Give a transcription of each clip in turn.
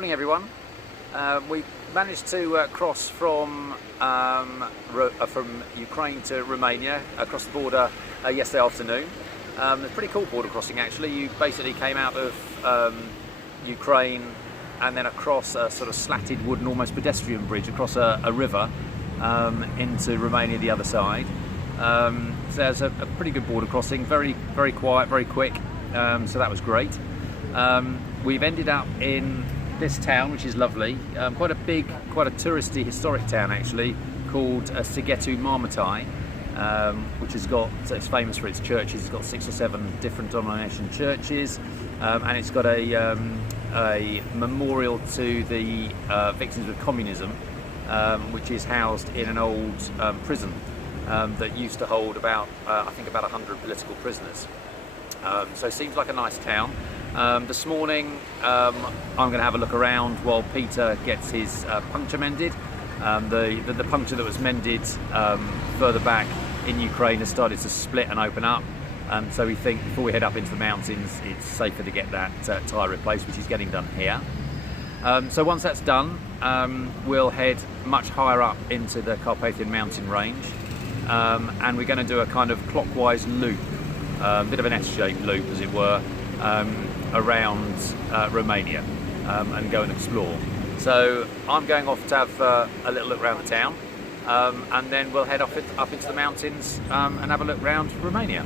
Morning everyone. We managed to cross from Ukraine to Romania across the border yesterday afternoon. It's a pretty cool border crossing actually. You basically came out of Ukraine and then across a sort of slatted wooden, almost pedestrian bridge across a river into Romania the other side. So there's a pretty good border crossing, very quiet, very quick, so that was great. We've ended up in this town, which is lovely, quite a touristy, historic town actually, called Sighetu Marmatai, which it's famous for its churches. It's got 6 or 7 different denomination churches, and it's got a memorial to the victims of communism, which is housed in an old prison that used to hold about, I think about 100 political prisoners. So it seems like a nice town. This morning I'm going to have a look around while Peter gets his puncture mended. The puncture that was mended further back in Ukraine has started to split and open up, so we think before we head up into the mountains it's safer to get that tyre replaced, which is getting done here. So once that's done, we'll head much higher up into the Carpathian mountain range, and we're going to do a kind of clockwise loop, a bit of an S-shaped loop as it were, around Romania, and go and explore. So I'm going off to have a little look around the town, and then we'll head up into the mountains and have a look around Romania.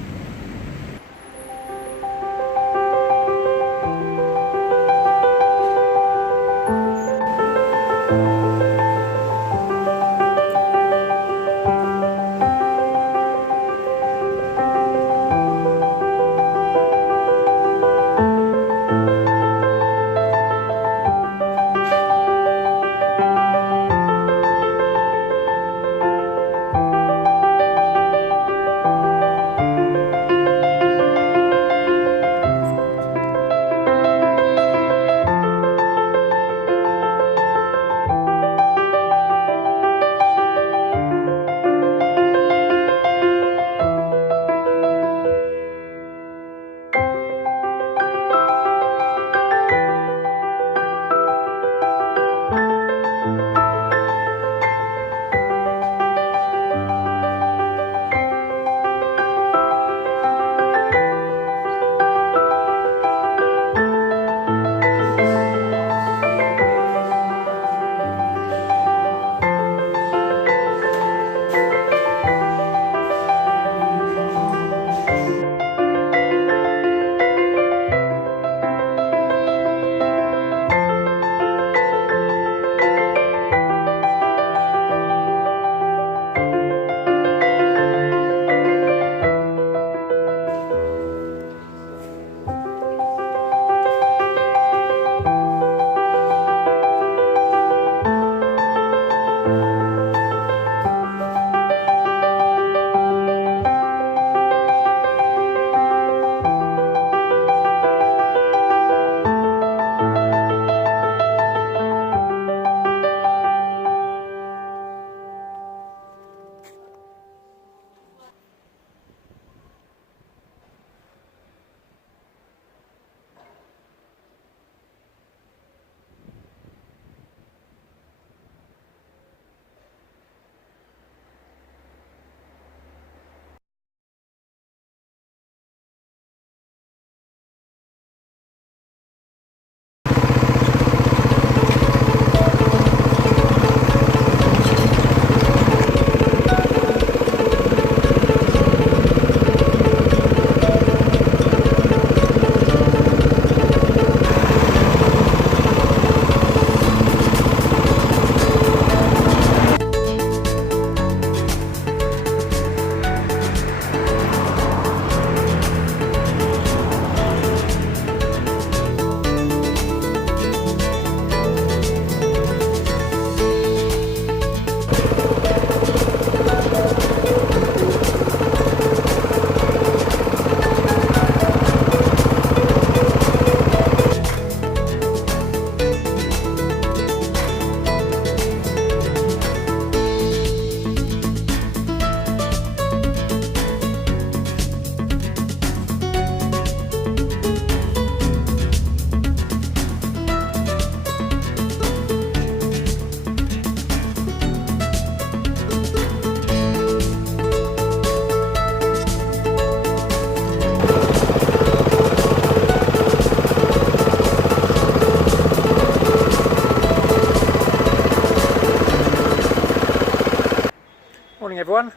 morning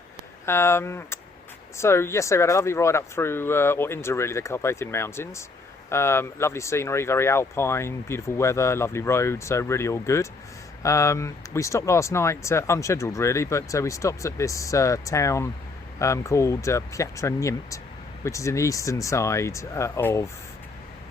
everyone. So yesterday we had a lovely ride up through, or into really, the Carpathian Mountains. Lovely scenery, very alpine, beautiful weather, lovely road, so really all good. We stopped last night, unscheduled really, but we stopped at this town called Piatra, Neamț, which is in the eastern side of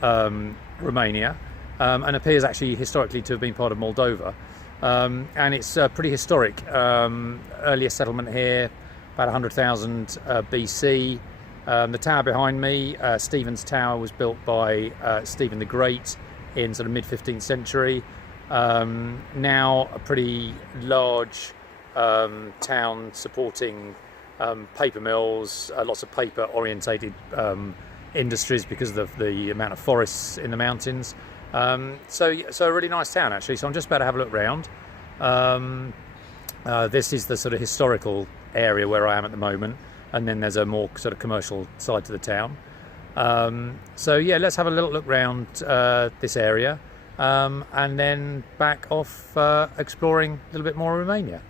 Romania, and appears actually historically to have been part of Moldova. And it's pretty historic. Earliest settlement here, about 100,000 BC. The tower behind me, Stephen's Tower, was built by Stephen the Great in sort of mid-15th century. Now a pretty large town supporting paper mills, lots of paper-orientated industries because of the amount of forests in the mountains. So a really nice town actually. So I'm just about to have a look round. This is the sort of historical area where I am at the moment, and then there's a more sort of commercial side to the town. So yeah, let's have a little look round this area, and then back off exploring a little bit more of Romania.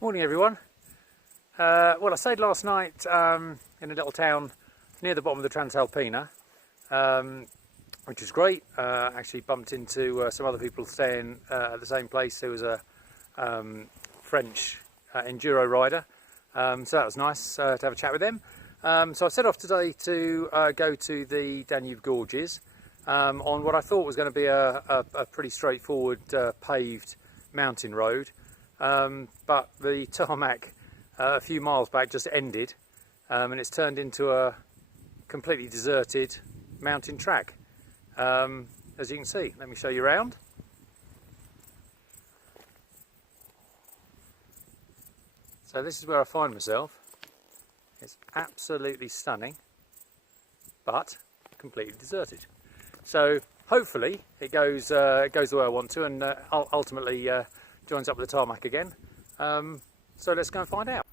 Morning everyone. Well, I stayed last night in a little town near the bottom of the Transalpina, which was great. Actually bumped into some other people staying at the same place. There was a French enduro rider, so that was nice to have a chat with them. So I set off today to go to the Danube gorges on what I thought was going to be a pretty straightforward paved mountain road. But the tarmac a few miles back just ended, and it's turned into a completely deserted mountain track, as you can see. Let me show you around. So this is where I find myself. It's absolutely stunning, but completely deserted. So hopefully it goes the way I want to, and ultimately joins up with the tarmac again. So let's go and find out.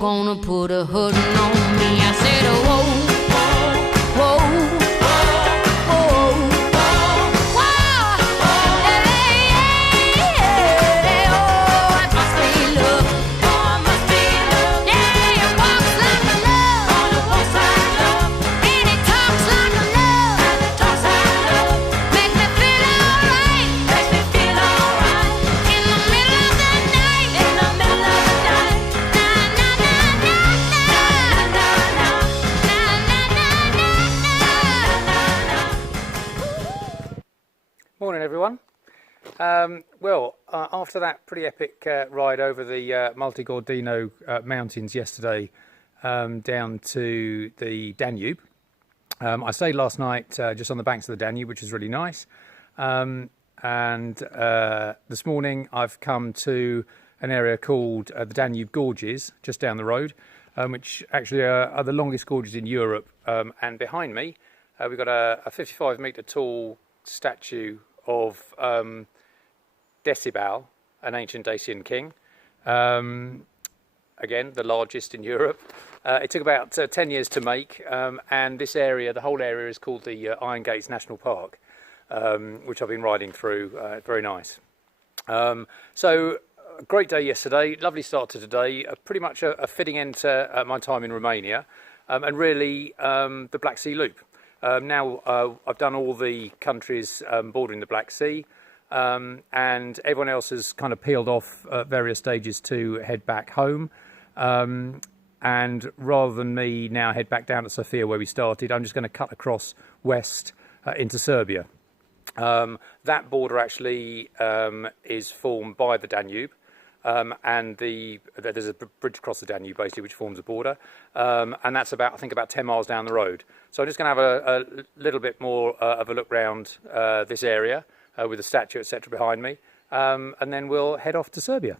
Gonna put a hood on me. I said, whoa, whoa, whoa, whoa, hey, oh, it must be love, oh, it must be love. Yeah, it walks like a love, oh, it walks like love, and it talks like a love, and it talks like love. Makes me feel alright, makes me feel alright. In the middle of the night, in the middle of the night. Morning everyone. After that pretty epic ride over the Multigordino mountains yesterday down to the Danube, I stayed last night just on the banks of the Danube, which is really nice. And this morning I've come to an area called the Danube Gorges, just down the road, which actually are the longest gorges in Europe. And behind me we've got a 55-metre tall statue of Decibel, an ancient Dacian king. Again, the largest in Europe. It took about 10 years to make, and this area, the whole area, is called the Iron Gates National Park, which I've been riding through. Very nice. So, a great day yesterday, lovely start to today, pretty much a fitting end to my time in Romania. and really the Black Sea Loop. Now I've done all the countries bordering the Black Sea, and everyone else has kind of peeled off at various stages to head back home. And rather than me now head back down to Sofia where we started, I'm just going to cut across west into Serbia. That border actually is formed by the Danube, and there's a bridge across the Danube basically which forms a border, and that's about, I think, about 10 miles down the road. So I'm just going to have a little bit more of a look round this area with the statue, etc., behind me, and then we'll head off to Serbia.